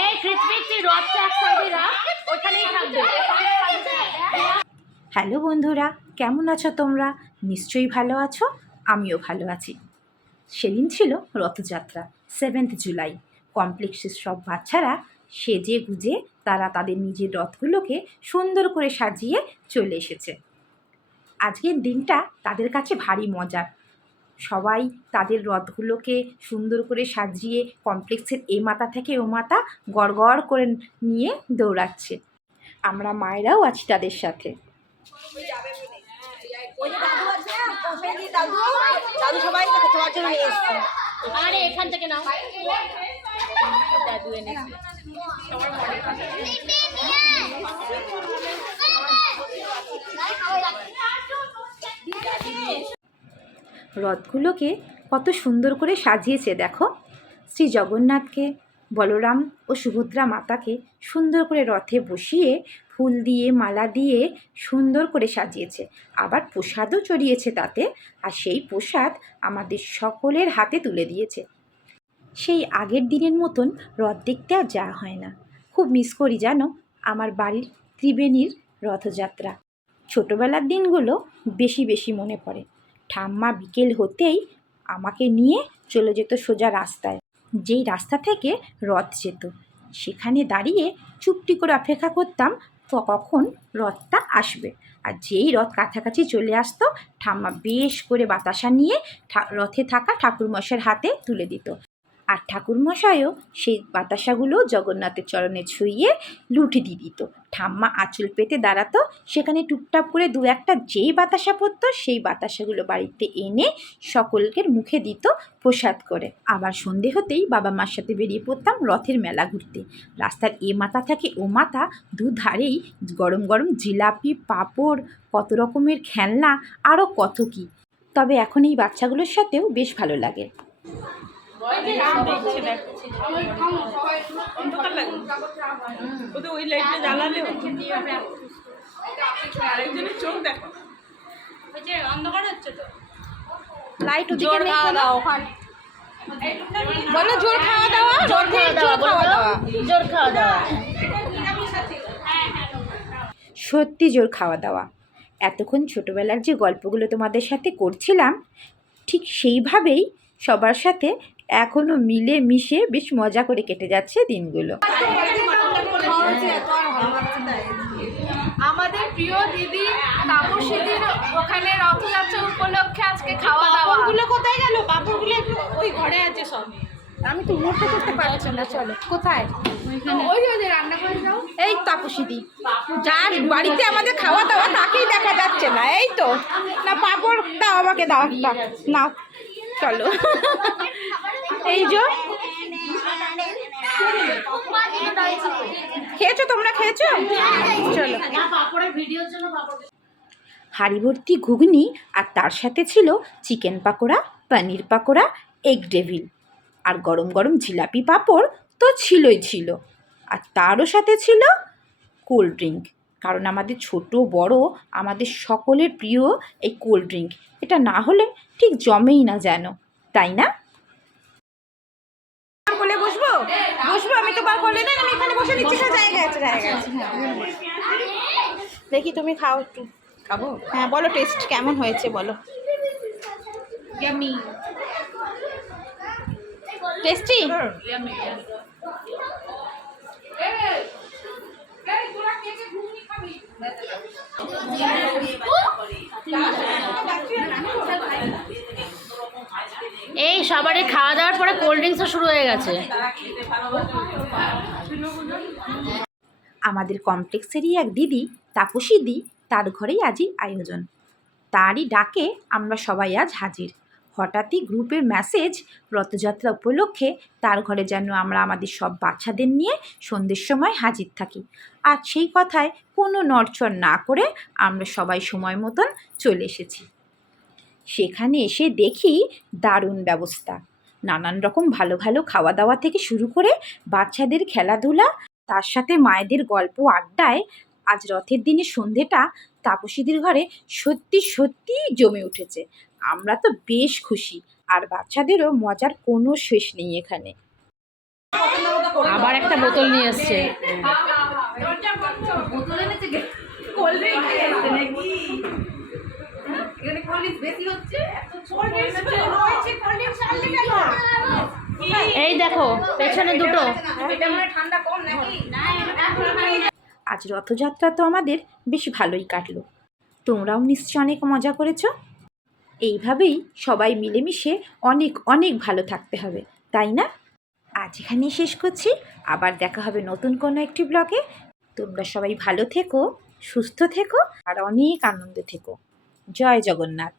এই কৃত্রিক তুই রথটা এক সাইডে রাখ, ওখানেই থাকবে। হ্যালো বন্ধুরা, কেমন আছো তোমরা? নিশ্চয়ই ভালো আছো, আমিও ভালো আছি। সেদিন ছিল রথযাত্রা, 7th জুলাই। কমপ্লেক্সের সব বাচ্চারা সেজে গুজে তারা তাদের নিজের রথগুলোকে সুন্দর করে সাজিয়ে চলে এসেছে। আজকের দিনটা তাদের কাছে ভারী মজার। সবাই তাদের রথগুলোকে সুন্দর করে সাজিয়ে কমপ্লেক্সের এ মাথা থেকে ও মাথা গড় গড় করে নিয়ে দৌড়াচ্ছে। আমরা মায়েরাও আছি তাদের সাথে। আরে এখান থেকে নাও, দাদু এনেছে। রথগুলোকে কত সুন্দর করে সাজিয়েছে দেখো। শ্রী জগন্নাথকে, বলরাম ও সুভদ্রা মাতাকে সুন্দর করে রথে বসিয়ে ফুল দিয়ে মালা দিয়ে সুন্দর করে সাজিয়েছে। আবার প্রসাদও চড়িয়েছে তাতে, আর সেই প্রসাদ আমাদের সকলের হাতে তুলে দিয়েছে। সেই আগের দিনের মতন রথ দেখতে আর যাওয়া হয় না। খুব মিস করি জানো আমার বাড়ির ত্রিবেণীর রথযাত্রা। ছোটোবেলার দিনগুলো বেশি বেশি মনে পড়ে। ঠাম্মা বিকেল হতেই আমাকে নিয়ে চলে যেত সোজা রাস্তায়, যেই রাস্তা থেকে রথ যেত। সেখানে দাঁড়িয়ে চুপটি করে অপেক্ষা করতাম তো কখন রথটা আসবে। আর যেই রথ কাছাকাছি চলে আসতো, ঠাম্মা বেশ করে বাতাসা নিয়ে রথে থাকা ঠাকুরমশাইয়ের হাতে তুলে দিত। আর ঠাকুরমশাইও সেই বাতাসাগুলো জগন্নাথের চরণে ছুঁয়ে লুঠে দিয়ে দিত। ঠাম্মা আঁচল পেতে দাঁড়াতো, সেখানে টুপটাপ করে দু একটা যেই বাতাসা পড়তো সেই বাতাসাগুলো বাড়িতে এনে সকলকে মুখে দিত প্রসাদ করে। আবার সন্ধে হতেই বাবা মার সাথে বেরিয়ে পড়তাম রথের মেলা ঘুরতে। রাস্তার এ মাথা থেকে ও মাথা দুধারেই গরম গরম জিলাপি, পাঁপড়, কত রকমের খেলনা, আরও কত কী। তবে এখন এই বাচ্চাগুলোর সাথেও বেশ ভালো লাগে। লাইট ওদিকে নেই কোনো? বলো জোর খাওয়া দাওয়া, জোর খাওয়া দাওয়া, জোর খাওয়া দাওয়া। সত্যি জোর খাওয়া দাওয়া। এতক্ষণ ছোটোবেলার যে গল্পগুলো তোমাদের সাথে করছিলাম, ঠিক সেইভাবেই সবার সাথে এখনও মিলে মিশে বেশ মজা করে কেটে যাচ্ছে দিনগুলো। আমাদের প্রিয় দিদি তাপসীদির ওখানে রথযাত্রা উপলক্ষে আজকে খাওয়া দাওয়া। পাঁপড়গুলো কোথায় গেল? পাঁপড়গুলো একটু ওই ঘরে আছে সব। আমি তো উঠতে করতে পারছি না। চলো কোথায়? ওই যে রান্না করে যাও। এই তাপসীদি, যার বাড়িতে আমাদের খাওয়া দাওয়া তাকেই দেখা যাচ্ছে না। এই তো না, পাঁপড় দাও আমাকে, দাও একটা নাও। চলো এই যে খেয়েছো তোমরা, খেয়েছো? চলো। হাঁড়ি ভর্তি ঘুগনি, আর তার সাথে ছিল চিকেন পাকোড়া, পনির পাকোড়া, এগ ডেভিল, আর গরম গরম জিলাপি পাঁপড় তো ছিলই ছিল। আর তারও সাথে ছিল কোল্ড ড্রিঙ্ক, কারণ আমাদের ছোট বড় আমাদের সকলের প্রিয় এই কোল্ড ড্রিঙ্ক। এটা না হলে ঠিক জমেই না যেন, তাই না? কোলে বসবো বসবো আমি তোমার কোলে। না আমি এখানে বসে নিচ্ছি, জায়গা আছে, জায়গা আছে। দেখি তুমি খাও একটু। খাবো? হ্যাঁ বলো টেস্ট কেমন হয়েছে বলো। ইয়াম্মি। টেস্টি? এই সবারই খাওয়া দাওয়ার পরে কোল্ড ড্রিঙ্কসও শুরু হয়ে গেছে। আমাদের কমপ্লেক্সেরই এক দিদি, তাপসীদি, তার ঘরেই আজই আয়োজন। তারই ডাকে আমরা সবাই আজ হাজির। হঠাৎই গ্রুপের মেসেজ, রথযাত্রা উপলক্ষে তার ঘরে যেন আমরা আমাদের সব বাচ্চাদের নিয়ে সন্ধ্যের সময় হাজির থাকি। আর সেই কথায় কোনো নড়চড় না করে আমরা সবাই সময় মতন চলে এসেছি। সেখানে এসে দেখি দারুণ ব্যবস্থা। নানান রকম ভালো ভালো খাওয়া দাওয়া থেকে শুরু করে বাচ্চাদের খেলাধুলা, তার সাথে মায়েদের গল্প আড্ডায় আজ রথের দিনের সন্ধেটা তাপসীদের ঘরে সত্যি সত্যি জমে উঠেছে। আমরা তো বেশ খুশি, আর বাচ্চাদেরও মজার কোনো শেষ নেই এখানে। আবার একটা বোতল নিয়ে এসছে। এই দেখো পেছনে দুটো। আজ রথযাত্রা তো আমাদের বেশ ভালোই কাটলো। তোমরাও নিশ্চয়ই অনেক মজা করেছো। এইভাবেই সবাই মিলেমিশে অনেক অনেক ভালো থাকতে হবে, তাই না? আজ এখানেই শেষ করছি। আবার দেখা হবে নতুন কোনো একটি ব্লগে। তোমরা সবাই ভালো থেকো, সুস্থ থেকো আর অনেক আনন্দে থেকো। জয় জগন্নাথ।